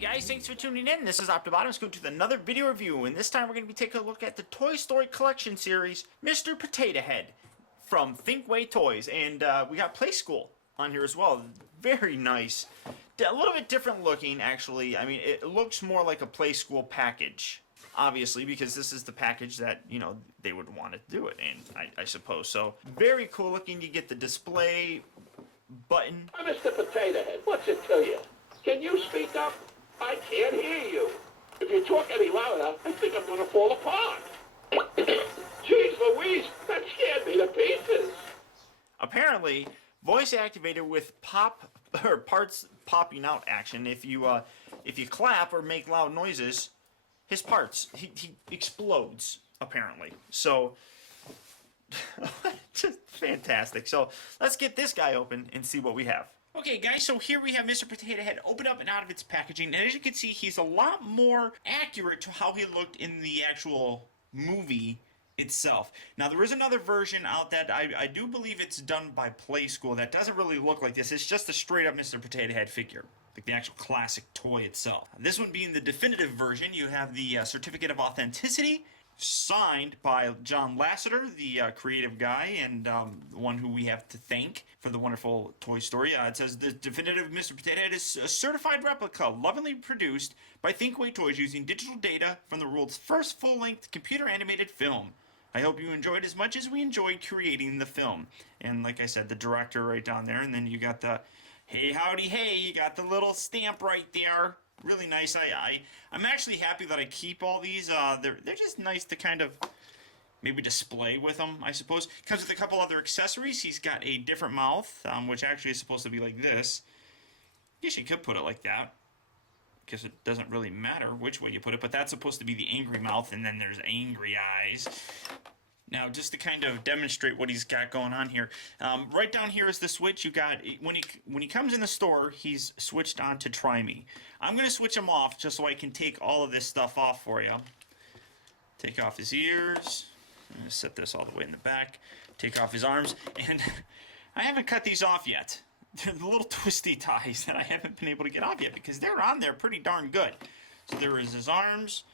guys, thanks for tuning in. This is optibotimus going to another video review, and this time we're going to be taking a look at the Toy Story Collection series, Mr. Potato Head from Thinkway Toys, and we got Play School on here as well. Very nice. A little bit different looking, actually. I mean, it looks more like a Play School package, obviously, because this is the package that, you know, they would want to do it in, I suppose. So, very cool looking. You get the display button. Mr. Potato Head, what's it to you? Can you speak up? I can't hear you. If you talk any louder, I think I'm going to fall apart. Jeez Louise, that scared me to pieces. Apparently, voice activated with parts popping out action. If you clap or make loud noises, his parts he explodes apparently. So just fantastic. So let's get this guy open and see what we have. Okay guys, so here we have Mr. Potato Head opened up and out of its packaging, and as you can see, he's a lot more accurate to how he looked in the actual movie itself. Now there is another version out that I do believe it's done by Play School that doesn't really look like this. It's just a straight up Mr. Potato Head figure, like the actual classic toy itself. This one being the definitive version, you have the certificate of authenticity, signed by John Lasseter, the creative guy, and the one who we have to thank for the wonderful Toy Story. It says, the definitive Mr. Potato Head is a certified replica, lovingly produced by Thinkway Toys using digital data from the world's first full-length computer-animated film. I hope you enjoyed as much as we enjoyed creating the film. And like I said, the director right down there, and then you got the, hey howdy hey, you got the little stamp right there. Really nice. I'm actually happy that I keep all these. They're just nice to kind of maybe display with them, I suppose. Comes with a couple other accessories. He's got a different mouth, which actually is supposed to be like this. I guess you could put it like that, because it doesn't really matter which way you put it, but that's supposed to be the angry mouth, and then there's angry eyes. Now, just to kind of demonstrate what he's got going on here, right down here is the switch. You got, when he comes in the store, he's switched on to Try Me. I'm going to switch him off just so I can take all of this stuff off for you. Take off his ears. I'm going to set this all the way in the back. Take off his arms. And I haven't cut these off yet. They're the little twisty ties that I haven't been able to get off yet because they're on there pretty darn good. So there is his arms.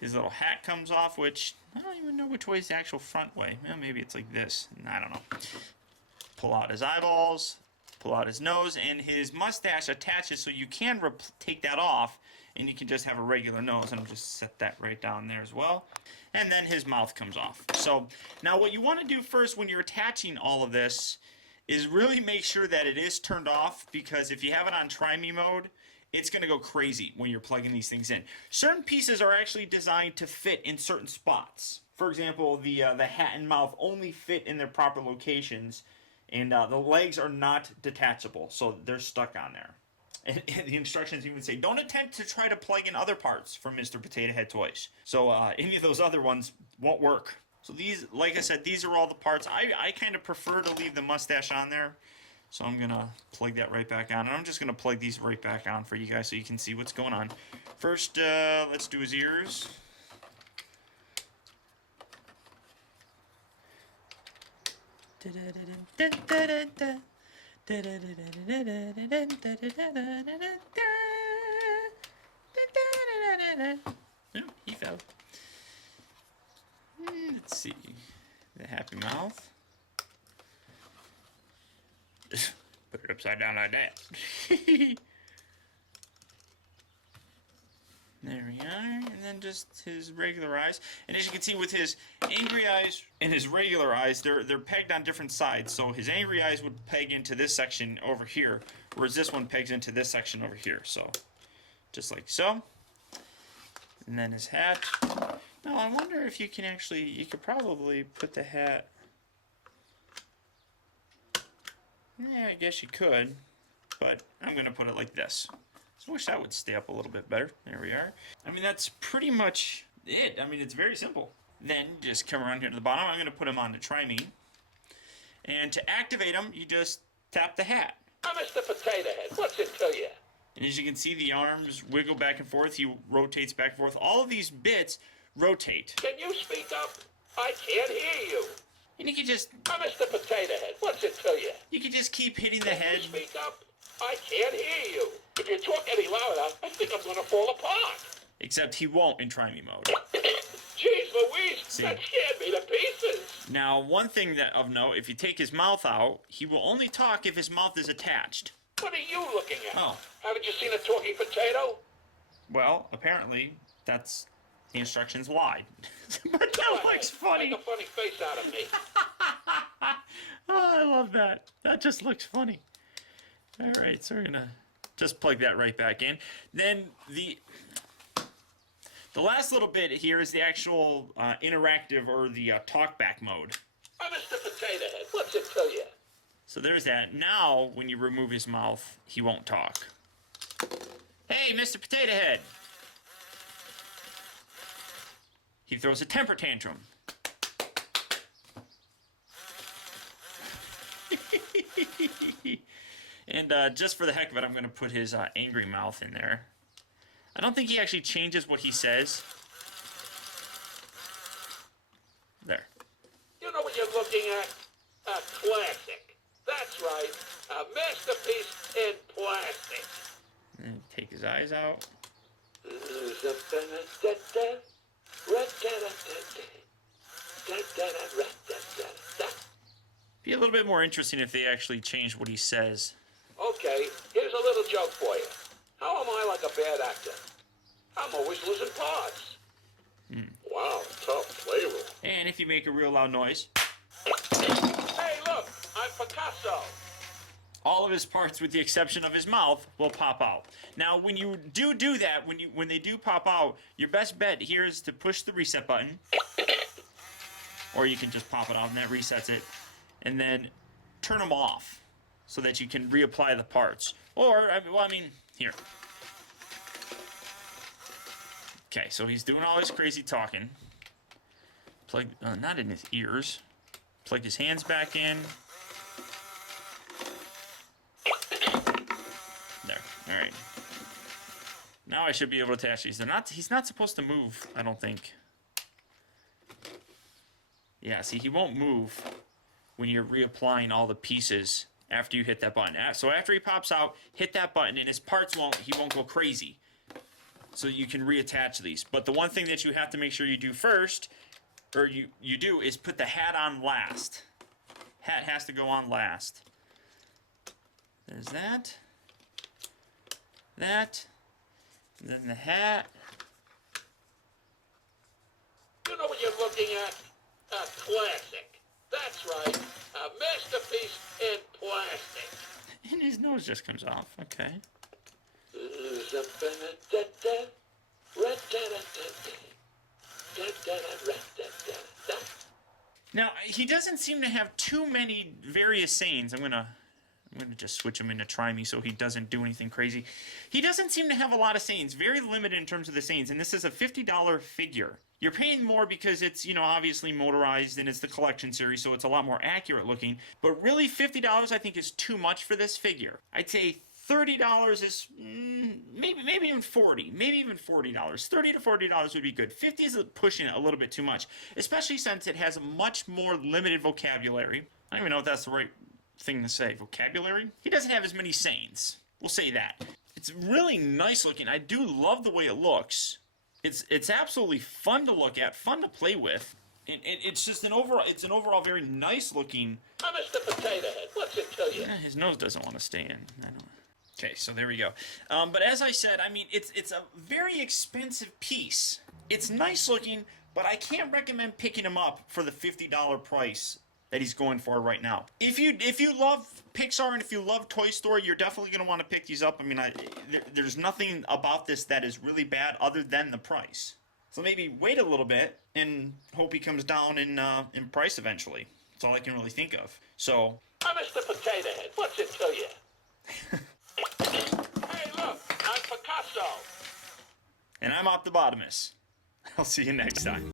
His little hat comes off, which I don't even know which way is the actual front way. Well, maybe it's like this. I don't know. Pull out his eyeballs, pull out his nose, and his mustache attaches so you can take that off and you can just have a regular nose. And I'll just set that right down there as well. And then his mouth comes off. So now what you want to do first when you're attaching all of this is really make sure that it is turned off, because if you have it on Try Me mode, it's going to go crazy when you're plugging these things in. Certain pieces are actually designed to fit in certain spots. For example, the hat and mouth only fit in their proper locations, and the legs are not detachable, so they're stuck on there. And the instructions even say, don't attempt to try to plug in other parts from Mr. Potato Head Toys. So any of those other ones won't work. So these, like I said, these are all the parts. I kind of prefer to leave the mustache on there. So I'm going to plug that right back on. And I'm just going to plug these right back on for you guys so you can see what's going on. First, let's do his ears. Oh, he fell. Let's see. The happy mouth. Put it upside down like that. There we are. And then just his regular eyes. And as you can see with his angry eyes and his regular eyes, they're pegged on different sides. So his angry eyes would peg into this section over here, whereas this one pegs into this section over here. So just like so. And then his hat. Now I wonder if you can actually, you could probably put the hat. Yeah, I guess you could, but I'm going to put it like this. So I wish that would stay up a little bit better. There we are. I mean, that's pretty much it. I mean, it's very simple. Then just come around here to the bottom. I'm going to put him on to Try Me. And to activate him, you just tap the hat. Mr. Potato Head, what's it to you? And as you can see, the arms wiggle back and forth. He rotates back and forth. All of these bits rotate. Can you speak up? I can't hear you. And you can just... Mr. Potato Head, what's it to you? You can just keep hitting the head. Speak up. I can't hear you. If you talk any louder, I think I'm gonna fall apart. Except he won't in try me mode. Jeez Louise, that scared me to pieces. Now, one thing that of note, if you take his mouth out, he will only talk if his mouth is attached. What are you looking at? Oh. Haven't you seen a talking potato? Well, apparently, that's the instructions lied. But that looks funny. Make a funny face out of me. Oh, I love that. That just looks funny. All right, so we're gonna just plug that right back in. Then the last little bit here is the actual interactive or the talkback mode. I'm Mr. Potato Head. What's it to you? So there's that. Now, when you remove his mouth, he won't talk. Hey, Mr. Potato Head. He throws a temper tantrum. And just for the heck of it, I'm going to put his angry mouth in there. I don't think he actually changes what he says. There. You know what you're looking at? A classic. That's right. A masterpiece in plastic. And take his eyes out. Be a little bit more interesting if they actually changed what he says. Okay, here's a little joke for you. How am I like a bad actor? I'm always losing parts. Wow, tough flavor. And if you make a real loud noise, Hey, look, I'm Picasso. all of his parts, with the exception of his mouth, will pop out. Now, when you do that, when they do pop out, your best bet here is to push the reset button, or you can just pop it out and that resets it, and then turn them off so that you can reapply the parts. Or, I mean, here. Okay, so he's doing all his crazy talking. Plug, not in his ears. Plug his hands back in. There. All right. Now I should be able to attach these. He's not supposed to move, I don't think. Yeah, see, he won't move when you're reapplying all the pieces after you hit that button. So after he pops out, hit that button, and his parts he won't go crazy. So you can reattach these. But the one thing that you have to make sure you do first, or you do, is put the hat on last. Hat has to go on last. There's that. That. And then the hat. You know what you're looking at? A classic. That's right. A masterpiece in plastic. And his nose just comes off. Okay. Now, he doesn't seem to have too many various sayings. I'm gonna just switch him into try me so he doesn't do anything crazy. He doesn't seem to have a lot of sayings. Very limited in terms of the sayings. And this is a $50 figure. You're paying more because it's, obviously motorized and it's the collection series, so it's a lot more accurate looking. But really, $50 I think is too much for this figure. I'd say $30 is maybe even $40. Maybe even $40. $30 to $40 would be good. $50 is pushing it a little bit too much, especially since it has a much more limited vocabulary. I don't even know if that's the right thing to say. Vocabulary? He doesn't have as many sayings. We'll say that. It's really nice looking. I do love the way it looks. It's absolutely fun to look at, fun to play with. It's just an overall very nice looking. I'm Mr. Potato Head. What's it to you? Yeah, his nose doesn't want to stay in. I don't. Okay, so there we go. But as I said, I mean, it's a very expensive piece. It's nice looking, but I can't recommend picking him up for the $50 price that he's going for right now. If you love Pixar and if you love Toy Story, you're definitely going to want to pick these up. I mean, there's nothing about this that is really bad other than the price. So maybe wait a little bit and hope he comes down in price eventually. That's all I can really think of. So. I'm Mr. Potato Head. What's it to you? Hey, look, I'm Picasso. And I'm optibotimus. I'll see you next time.